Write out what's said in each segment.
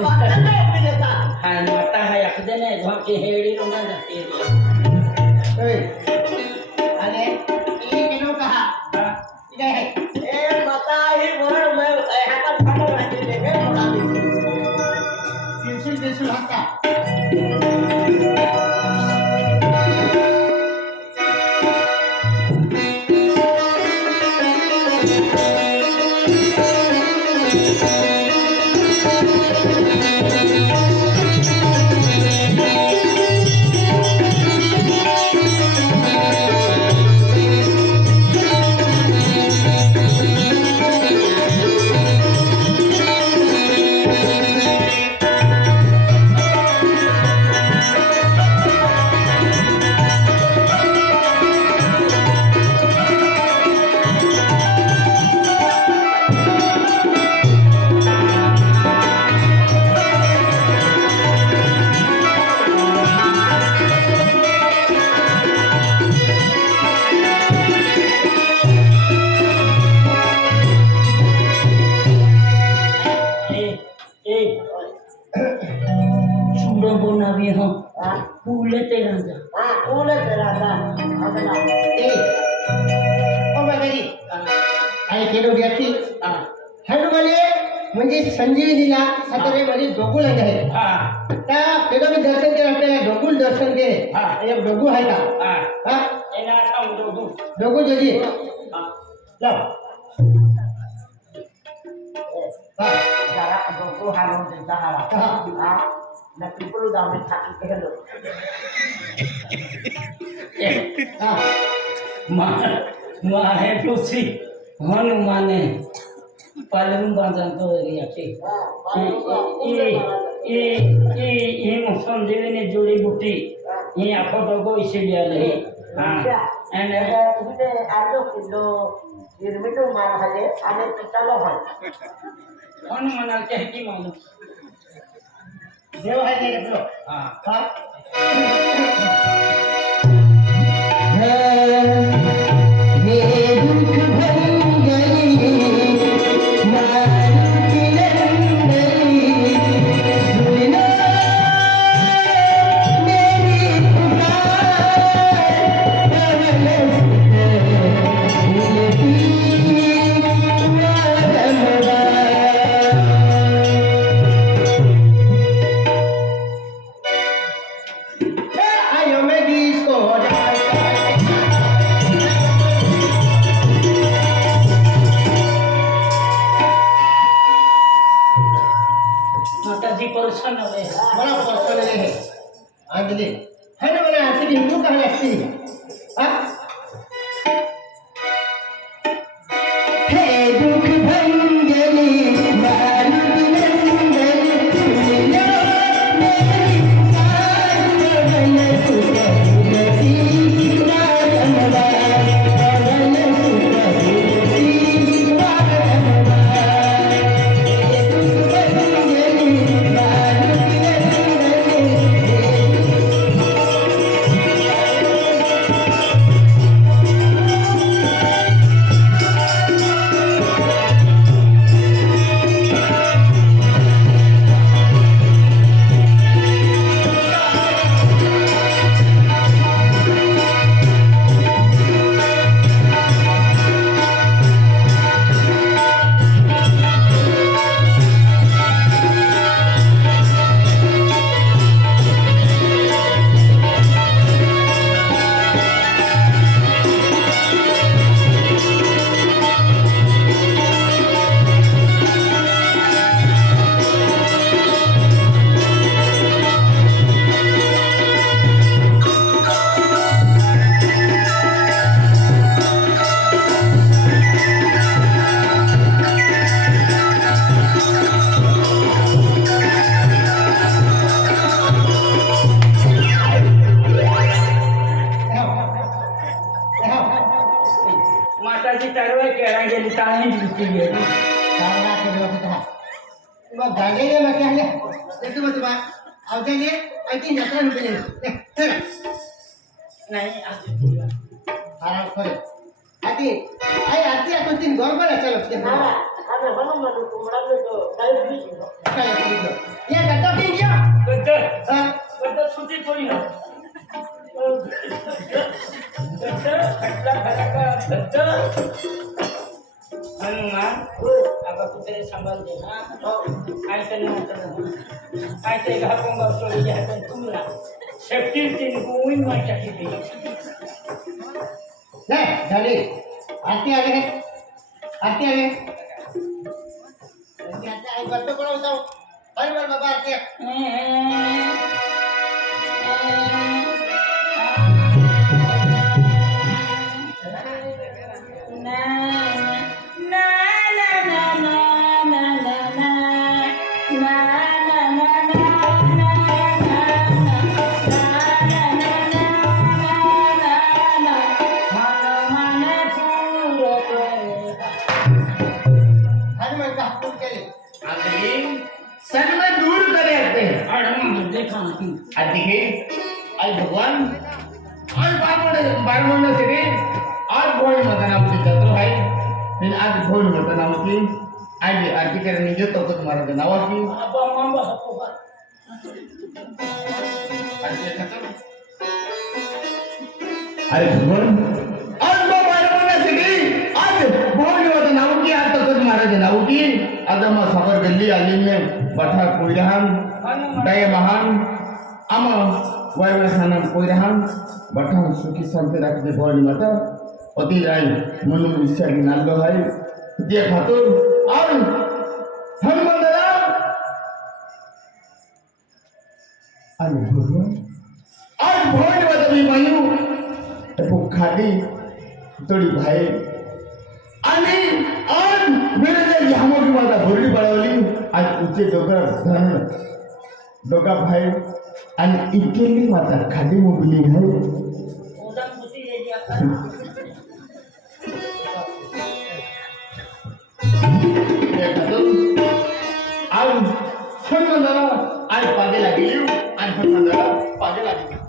hai mata hai aku dene gua ke heri rumah जाते ओए अरे ये किनो कहा ये है ए माता ही बोल मैं हाथ फाड़ रही देखे थोड़ा भी सिलसिल हटा म्हणजे संजीवनीला सातारे मध्ये डोकुल आहे त्या पेडोबी दर्शन केलं आपल्याला डोकुल दर्शन केले एक डोकू आहे का डोकू जजी लाव जरा डोकू हालून त्यांचा हवा नक्की परत आम्ही थाकी केलो माहे तुसी हनुमाने पालन बांधतो याचे ये मौसम देवे ने जोड़ी बूटी ये आखो दोगो इसीलिए आले हां एंड इथे अर्धो किलो निर्मितो माल हले आणि पितालो है हनुमान के की मालूम देव आहे ने लो हां कोणी हो हनुमान आता तू तरी सांभाळते हा काय तरी काय ते घापून बसलो घ्यायचं तुम्हाला सेफ्टी तीन गोविंद माझ्या किती नाही झाली आरती आले आरती आले आई बद्द बोलवतो अरे बरं बाबा आरती आज भगवान आज बारमंडल से आज भोल मत नाम की छत्र भाई फिर आज भोल मत नाम की आज आरती करने जो तो कुछ मारा नावा की अरे भगवान आज बारमंडल से आज भोल मत नाम की आज तो कुछ मारा नाव की आज हम सफर गली आली में बठा कोइरहान दया महान आमा वायु खाना कोइरहान बठा सुखी शांति रखते भोली माता अति राय मनु इच्छा की नालो है दिया खातुर और हनुमान दादा अरे भगवान आज भोली माता भी मायू तो खादी थोड़ी भाई आणि आज मेरे लिए यहाँ की माता भोली बढ़ावली आज ऊंचे डोका भाई आणि इतकेली माता खाली मोबली है आज हनुमानदाला आज पागे लागली आणि हनुमानदाला पागे लागली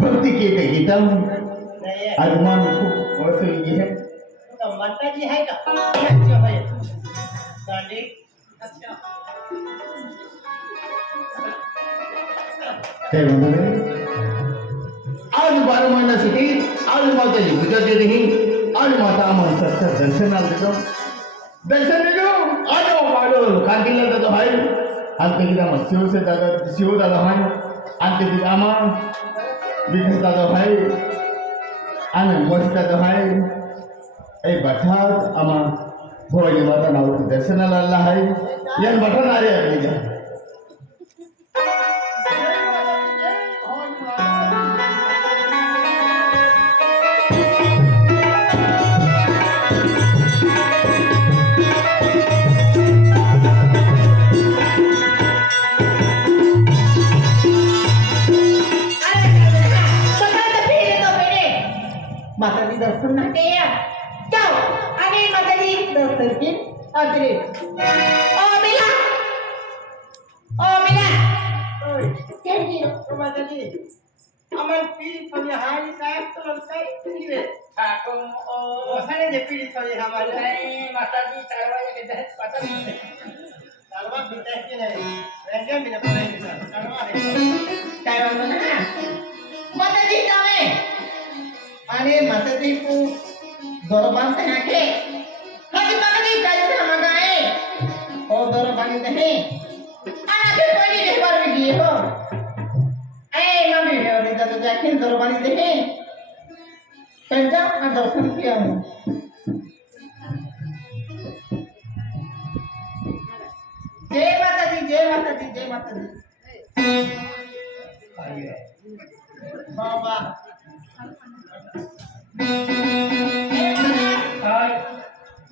भक्ति के गीता अनुमान खूप वसुली है माता जी है का अच्छा भाई गाड़ी अच्छा काय म्हणतो आज 12 महिन्यासाठी आज माताची पूजा केली ही आज माता आम्हाला दर्शनाला देतो दर्शन देतो आलो माडो कांतीला जातो भाई आणि ते मग शिव दादा भाई आणि ते आम्हा विठ्ठल दादा भाई आणि मस्त दादा भाई ए बठात आम्हा भोळी माता नावाचं दर्शनाला आला आहे या बठा नारे आपली माता जी दर्शन ना के या जाओ आगे माता जी दर्शन की अगले ओ मिला क्या माता जी अमन पीड़ी थोड़ी हाई साहब तो लड़काई पीड़ी रे ठाकुर ओ सारे जे पीड़ी थोड़ी हमारे नहीं माता जी तारवा के दहत पता नहीं तारवा बिता के नहीं रहने मेरे पता तारवा है तारवा ना माता जी जावे अरे माता जी को दरबार से आके हज माता जी काज ना मगाए और दरबार में नहीं आके कोई दरबार में गए हो ए मम्मी ने तो जाके दरबार में देखे पंजा का दर्शन किया जय माता दी जय माता दी जय माता दी बाबा हाय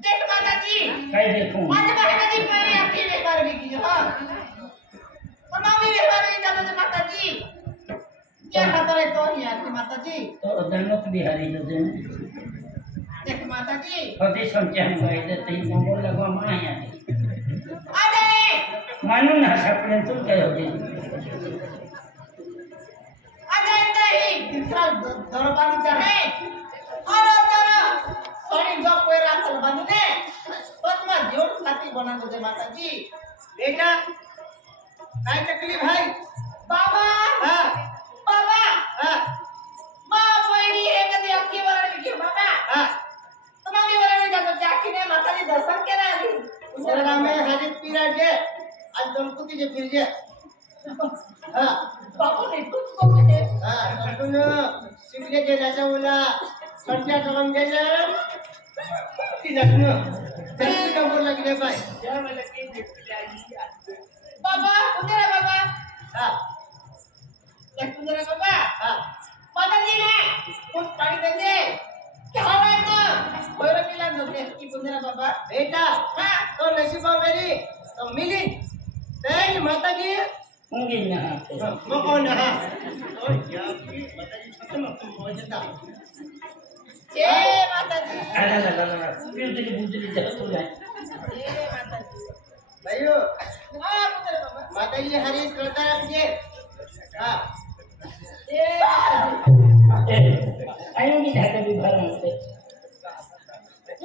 देख माता जी काय देखूं माझ्या बहिणीची परी आपली व्यवहार की हा पण आम्ही व्यवहार जातो ते माता जी क्या खाता रे तो ही आपकी माता जी तो दनत बिहारी जो दिन देख माता जी होते समझान गए ते मंगोल लगवा माया अरे मानून ना सापडे तू काय होते अरे नहीं दूसरा दरबारी चाहे और तेरा सोनी जो कोई रात बंद ने पद्मा जोड़ साथी बना दे माता जी बेटा काय तकलीफ है बाबा हां बाबा हां मां पहिली है कधी अक्की वर लिखी बाबा हां तुम्हारी वर में जातो जाकी ने माता जी दर्शन केला आली उजरा में हाजिर पीरा जे आज गणपती जे फिरजे हां बाबू ने तू कोण हां आपण शिवले गेल्याच्या उला संध्या करून गेलं ती लग्न त्याची नंबर लागले बाय त्या मला की भेटली आई बाबा उधर बाबा हां एक उधर बाबा हां माताजी ने कुछ पानी दे दे क्या हो रहा है तो बड़ा पिला नोके की उधर बाबा बेटा हां तो नसीबा मेरी तो मिली तेरी माताजी होंगे ना मको ना तो या की माताजी खत्म हो जाता जय माताजी अरे ला ला ला बुजली जा तू ले जय माताजी भाइयों हां उधर बाबा माताजी हरी श्रद्धा रखिए हां जय माताजी आएंगे जाके भी भर में ले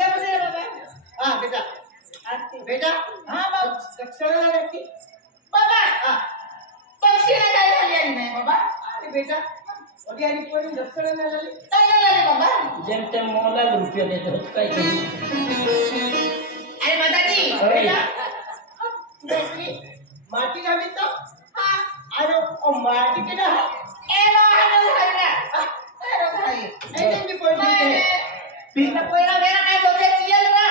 बजे बाबा हां बेटा बेटा हां बाबा दक्षिणा रखी बाबा हां दक्षिणा काय झाली आहे नाही बाबा अरे बेटा ओडी आणि कोणी दक्षिणा नाही झाली काय झाली बाबा जेमते मोला रुपये देते होत काय ते अरे माताजी बेटा देखी माटी हवी तो हां अरे ओ माटी के ना ए लो हनो हरना अरे भाई ऐसे भी कोई नहीं पिना कोईरा मेरा नहीं बोलते चियल ना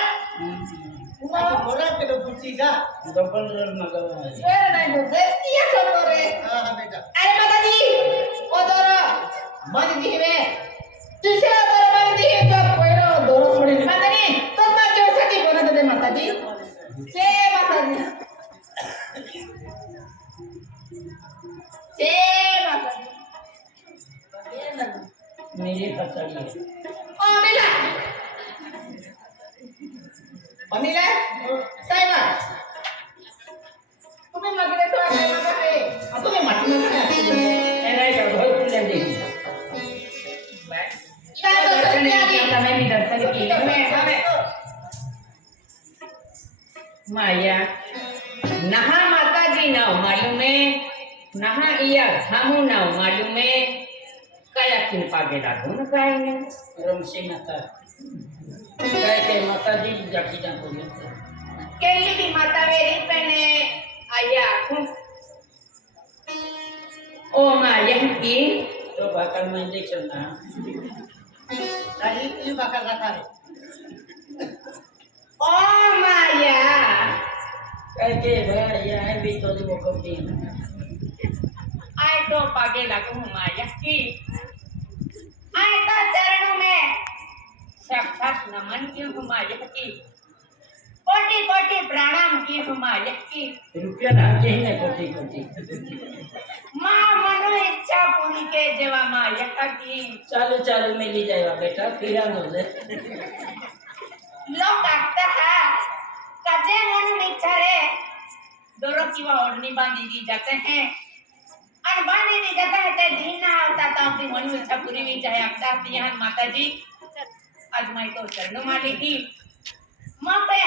मोरा के तो पूछीगा डबल रोल मगवा मेरा नहीं बोलते ये सब रे हां बेटा अरे माताजी ओ दोरा मत दी में तीसरा दोरा मत दी जो कोईरा दोरा छोड़ी माताजी तो मैं जो सकी बना दे माताजी जय माताजी जय माताजी ये लग मेरी फसड़ी है ओ मिला अनिला साहेबा तुम्ही मागले तो आहे ना रे तुम्ही म्हटलं ना ए नाही का बहुत फुले दे काय दर्शन केली आता नाही मी दर्शन केले माया नहा माताजी नाव मालूम है नहा इया थामू नाव मालूम है कया किन पागे लागू न काय ने रमसिंह आता काय के माताजी जाकी जा बोले केली ती माता वेरी पहने आया ओ माया की तो बाकर में देख सकता काही ती बाका रखा रे ओ माया काय के भैया है भी तो वो कभी आए तो पागे लागू माया की आए तो चरणों में साक्षात नमन की हूँ माया की कोटि कोटि प्रणाम की हूँ माया की रुपया ना के ही नहीं कोटी कोटी माँ मनो इच्छा पूरी के जेवा माया की चालू चालू में ली जाएगा बेटा फिर आना दे लोग कहते हैं कजे मन इच्छा रे दोनों की वह ओढ़नी बांधी दी जाते हैं और बांधी दी जाता है ते दिन ना होता तो अपनी मन इच्छा पूरी भी चाहे अक्सर यहाँ माता जी आज मैं तो चरणों माली की माँ पे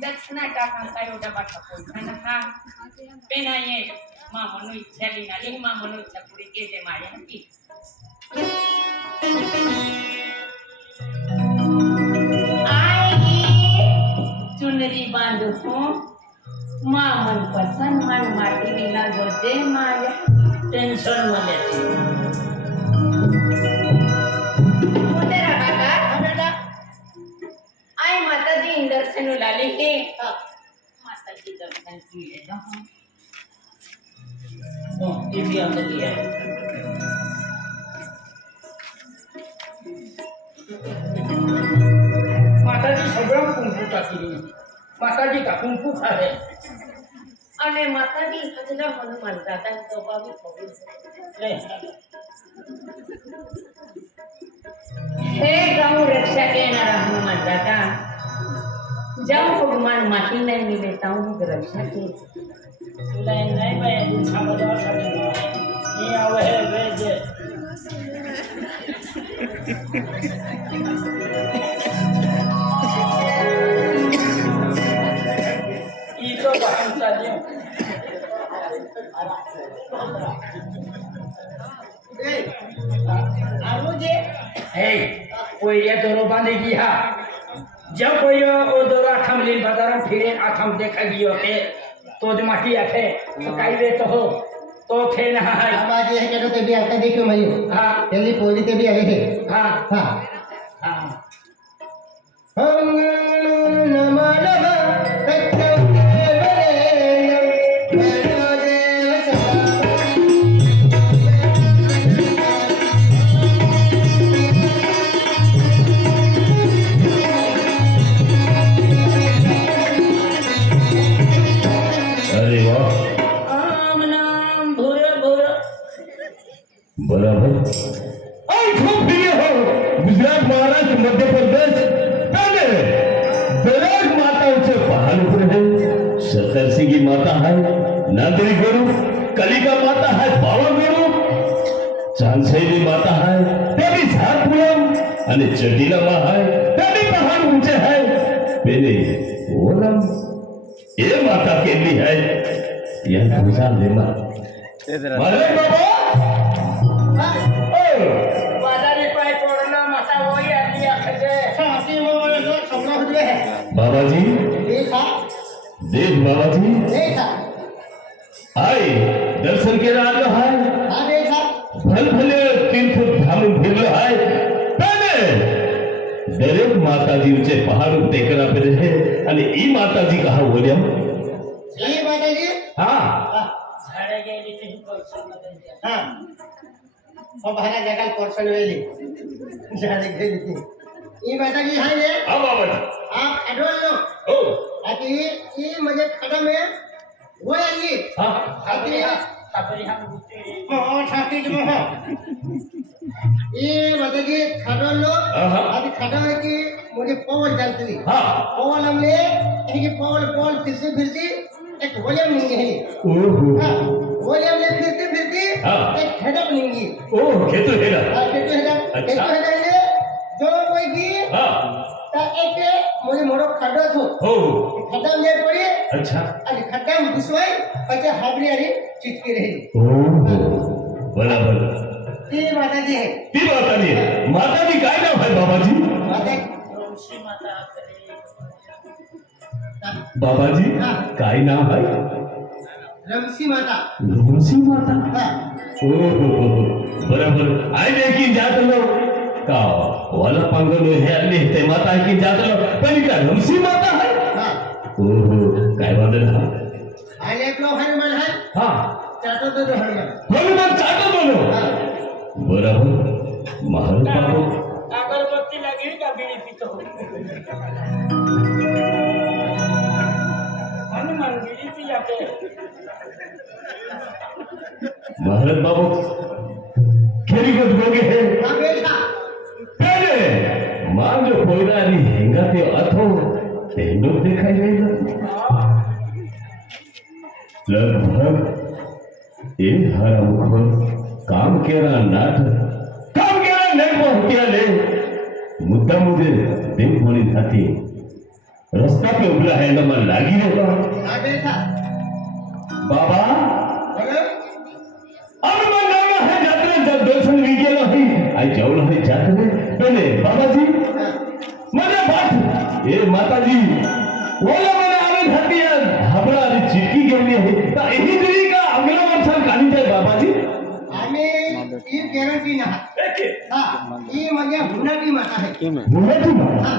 दक्षिणा का खासा योगा बात कोई ना था पेना ये माँ मनु इच्छा ली ना ली माँ मनु इच्छा पूरी के जे माया की आएगी चुनरी बांधू हूँ माँ मन पसंद मन माटी बिना गोते माया टेंशन में लेती तेरा काका बेटा आई माता जी दर्शन लाली के माता जी दर्शन की ले जाओ ये भी हमने दिया है કીધી માતાજી કા કુંકુ ખાહે અને માતાજી હજના હનુમાન દાદા તો બાબી પવિત્ર લે હે ગૌ રક્ષા કેનારા હનુમાન દાદા જાઓ ભગવાન માટી નહીં મિલે તાઉ રક્ષા કે લે નહીં ભાઈ દુખા બધા સાથે એ આવે હે વેજ ઈ તો ભાંસા દે આવું જે હે કોઈરિયા દોરો બાંધી ગઈ હા જ્યાં કોઈરિયો ઓ દોરો આખમ લઈને બજારમાં ફીરે આખમ દેખાઈ ગયો કે તો જ માટી આખે તો કાઈ દે તો હો તો થે ના હાય બાબાજી હે કે તો બી આતા દેખ્યો મયું હા પેલી પોરી તે બી આવે છે હા હા હા અરે વાહ આમ નામ ભૂર ભૂર બરાબર આઈ ખૂબ પ્રિય હો ગુજરાત મહારાષ્ટ્ર મધ્ય પ્રદેશ पहले दरेक माताओं से पहाड़ पर है सत्तरसी की माता है नांदरी गुरु कलिका माता है बाबा गुरु चांदसेली माता है तेरी झारपुरम અને ચડીલામાં है तेरी पहाड़ ऊंचे है पहले ओरम ये माता के लिए है यह पूजा लेमा मारे बाबा બાજારે પાય કોરોના માતા હોય આલી આખે સાથી મોળો તો છોકરો હજવે હે बाबा जी દેખા देख बाबा जी દેખા आए दर्शन के रात है હા દેખા भल भले तीर्थ धाम फिर है पहले दरेक माता जी ऊंचे पहाड़ टेकरा पे रहे અને ઈ માતાજી કહા બોલ્યા એ માતાજી હા ઝાડે ગયેલી થી કોલસા મદન હા ઓ ભારા જગલ પોર્શન વેલી જાણે ગઈ હતી એ માતાજી હા ને આ બાબત आप एडवांस लो ઓ आती ये मुझे खड़ा में वो आएंगी હા ખાતરી હા ગુત્તી हाँ ठाकी जो है ये माताजी खड़ा लो हाँ। अभी खड़ा में कि मुझे पवन जानती थी હા पवन हमने ये पवन फिरती एक वॉल्यूम नहीं है ઓહો हाँ वॉल्यूम ले फिरती हाँ। एक हेडअप नहीं ઓ ખેતો હેડા हाँ कैसे हेडअप अच्छा। ले जो कोई की હા एक मुझे मोड़ो खड़ा थो ઓ खड्डा ले पड़ी અચ્છા અને ખड्डाમાં ઘૂસવાય પછી હાબડી હારી ચીટકી રહી ઓહો બરાબર એ માતાજી હે તી માતાજી માતાજી કાઈ નામ है बाबाजी માતા રોશી માતા કરે बाबाजी हाँ। काई नाम है રમસી માતા तुलसी माता હા ओहो बराबर आई देखी जात लो का वाला पांगल है अल्ले ते माता की जात लो पण का तुलसी माता है હા ओहो काय वादन हा અને એકલો હનુમાન હે हां ચાટો તો જો હનુમાન हनुमान चाटो बोलो હા बराबर महान बाबू અગરબત્તી લાગી કે બીડી પીતો હનુમાન બીડી પી આપે महाराज बाबू खेरी को दोगे है હા બેઠા पहले मां जो कोयरानी हेंगा ते अथो तेंडो दिखाई देगा लगभग ए हराम खोर काम केरा नाथ काम केरा नहीं पहुंचा ले मुद्दा मुझे देख होनी थी रास्ता पे उबला है नंबर लागी होगा હા બેઠા बाबा બોલો अब मैं नाना है जात्रा जब दर्शन विकेला हुई आई जाऊला है जात्रा पहले बाबा जी હા मजा बात ए माता जी ओला मने आवे हटिया हबड़ा रे चिटकी गेली है ता एही दिली का अगला वर्षात काढी जाय बाबा जी आम्ही ही गॅरंटी ना एके हा ही म्हणजे हुनाटी माता है मोहती मां हा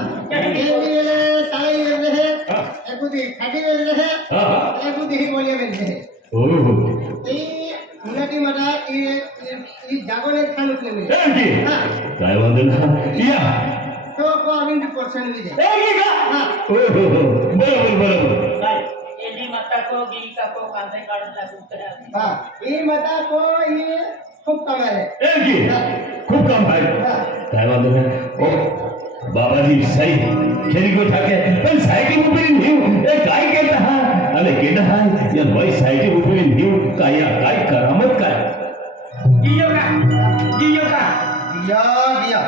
ये वेले साई वेले है हाँ। एकुदी खाटी वेले है हां एकुदी ही बोलिया वेले है ओहो ये हुनाटी माता ये जागोने खानुक नेमे एके हा काय वादन हा या तो को 70% भी दे ए की का हां बरोबर काय एली माता को गी का को कांदे काढला उतरा हां ये मता को ये खूप कमाल आहे ए की खूप काम आहे काय वांदो नाही ओ बाबाजी सही खेरी को ठाके पण सायटी उभी न्यू ए काय केलं हा अरे केलं हा या बाई सायटी उभी न्यू काय काय करामत काय गियो का बिया बिया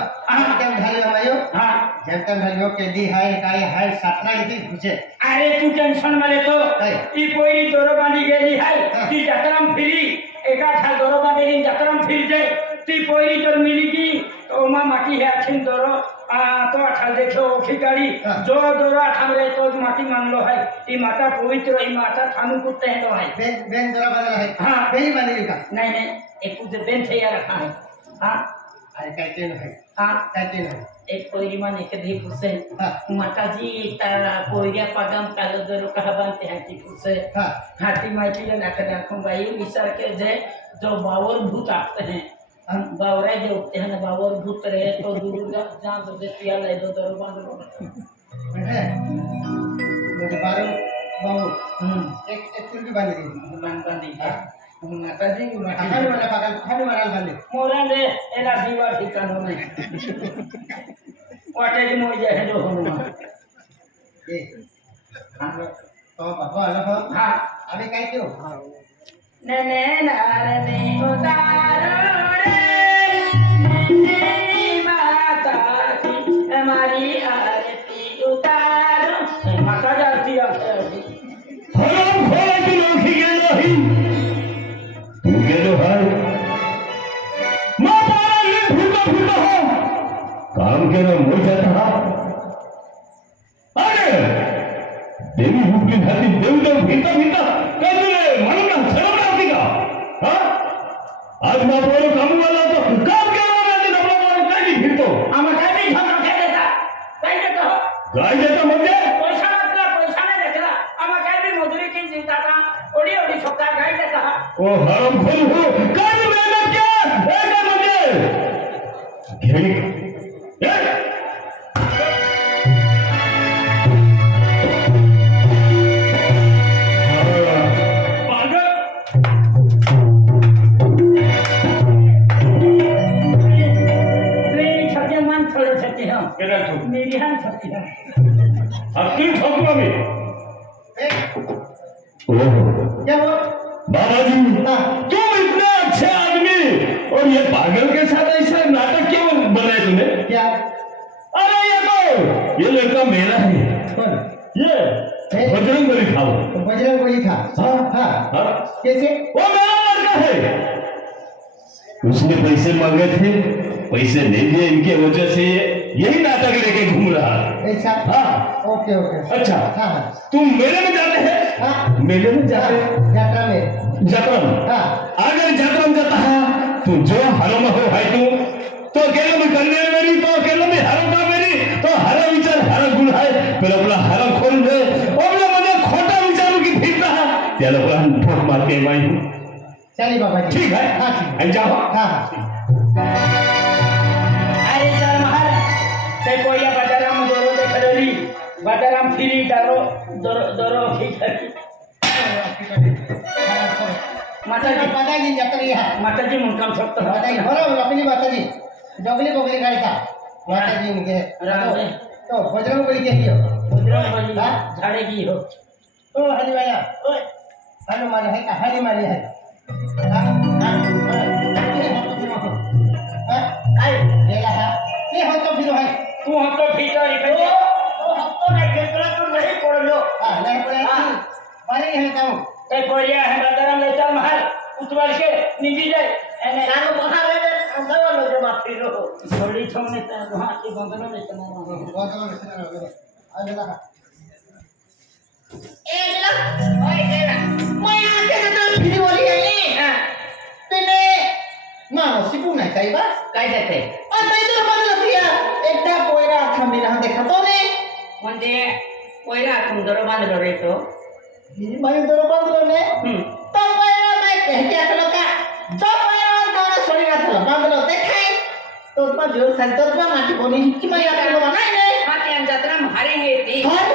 जेम झाले मायो हां जेम झाले केली हाय काय हाय 17 इथे घुसे अरे तू टेन्शन मध्ये तो काय? ती पोरी दोरोबांधी गेली हाय हा. ती जत्राम फिरी एका ठाल दोरोबांधी जत्राम फिरते ती पोरी तर मिली की ओमा माटी हे आखिन दोरो तो ठाल देखो ओखी गाड़ी हा. जो दोरो थामरे तो माटी मांगलो है ती माता पवित्र ही माता थानु कुत्ते हैं तो है बेन बेन जरा बदल आहे हाँ. बेही बांधली का नहीं नहीं एक कुछ बेन थे यार रखा है हाँ अरे काय ते नाही हाँ काय ते नाही एक पोरी मान एक धी पुसे हा. माताजी तारा पोरिया पदम कालो दोरो कहा बनते हैं की पुसे हां हाथी माइती नाक नाखूं भाई विचार के जे जो बावर भूत आते हैं हम बावरा जो उठते हैं ना बावर भूत रहे तो दूर जहाँ तो देखिए ले दो दरो बांध लो म्हणजे म्हणजे बारो भाऊ एक चुलकी बांधली बांध बांधी माता जी खाली मला पागल खाली मला बांधली मोरा दे एला दीवा ठिकानो नहीं वाटे जी मोजे है जो होनो ए तो बाबा आला बा हाँ आम्ही काय केलो ने नारनी उतारो रे ने माता की हमारी आरती उतारो माता जी आरती आरती हराम खोराची नोखी गेलो ही तू गेलो हाय माताला फुट हो काम केलं मोल जाता हा अरे देवी हुकली घातली देवदेव भीता भीता काय तुले म्हणून शरम लागते का हा आज बापावर काम वाला तो काम केला नाही आपला काय फिरतो आम्हा काय नाही ठेवला काय देता काय देता हो काय देता म्हणजे पैसा नसला पैसा नाही घेतला आम्हा काय बी मजुरी की जीवता का ओडी ओडी छोटा काय देता ओ हराम खोल हो काय मेहनत क्या हे काय म्हणजे घेणी ए केला ठोक मेरी हान छपी है अक्कल ठोकलो मी ए ओहो क्या वो बाबाजी हाँ. तुम इतने अच्छे आदमी और ये पागल के साथ ऐसा नाटक क्यों बनाया तूने क्या अरे ये लड़का मेरा है कौन ये बजरंग बली था वो तो बजरंग बली था हाँ हाँ हाँ कैसे वो मेरा लड़का है उसने पैसे मांगे थे पैसे नहीं दिए इनके वजह से यही नाटक लेके घूम रहा है ऐसा हाँ ओके ओके अच्छा हाँ हाँ तुम मेले में जाते हैं हाँ मेले में जाते हैं यात्रा में जात्रा में हाँ अगर जात्रा में जाता है तो जो हरम हो है तो अकेले में करने मेरी तो अकेले में हरम का मेरी तो हर विचार हर गुण है फिर अपना हरम खोल दे और मैंने खोटा विचारों की फिरता है त्याला अपना ठोक मार के माई हूँ चलिए बाबा जी ठीक है हाँ ठीक है जाओ हाँ हाँ अरे सर महाराज ते कोया बाजाराम दोरो देखली बाजाराम फिरी दारो दोरो ठीक है माताजी माताजी जत्री है माताजी मुंकाम सकतो माताजी बरोबर आपली माताजी डोगली बोगली काढता माताजी इनके राम से तो बजरंग बली के लियो बजरंग बली हाँ? झाड़े की हो ओ हरी वाला ओए हनुमान है का हरी माली है हाँ हाँ आई गेला हा ते होतो फिरो है तू हम तो भीतर इकट्ठे तो तो नहीं खेतरा तो नहीं पड़लो हाँ नहीं पड़े मारी है काम ते कोया है बाजाराम ले चल महल उतवाल के निजी जाए एने नानो महारे ने अंदर लो जमा फिरो छोड़ी छोने ते वहां की बंधन में चला बहुत बड़ा आ गया ए चलो ओए देवा मैं आके ना तो फिरी वाली है ये हां तेने मानो सिपू नाही काही बा काय जाते आता इधर बदल दिया एकटा पोयरा थांबी ना देखा तो ने म्हणजे कोयरा तुम दरो बांध रे तो मैं इधर बदल ने तो पोयरा मैं कह के अकलो का तो पोयरा दोन सोनी ना थला बदल देखाय तो मा जोर सान तो मा माटी कोनी की मैं अकलो नाही ने काय